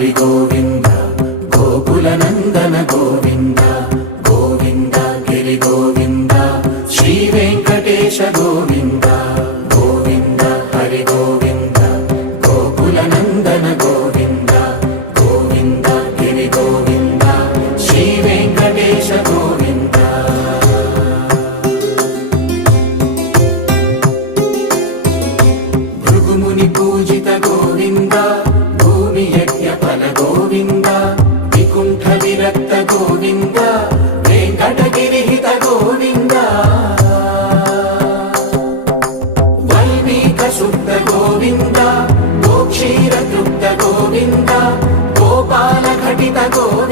హరి గోవింద గోకుల నందన గోవింద గోవింద గిరి గోవింద శ్రీ వెంకటేశ గోవింద గోవింద హరి గోవింద గోకుల నందన గోవింద గోవింద గిరి గోవింద శ్రీ వెంకటేశ గోవింద భృగుముని పూజిత గోవింద భూమి యజ్ఞ ఫల గోవింద వికుంఠ విరక్త గోవింద వెంకటగిరిహిత గోవింద వల్మీక శుద్ధ గోవింద గోక్షీర తృప్త గోవింద గోపాల ఘటిత గోవింద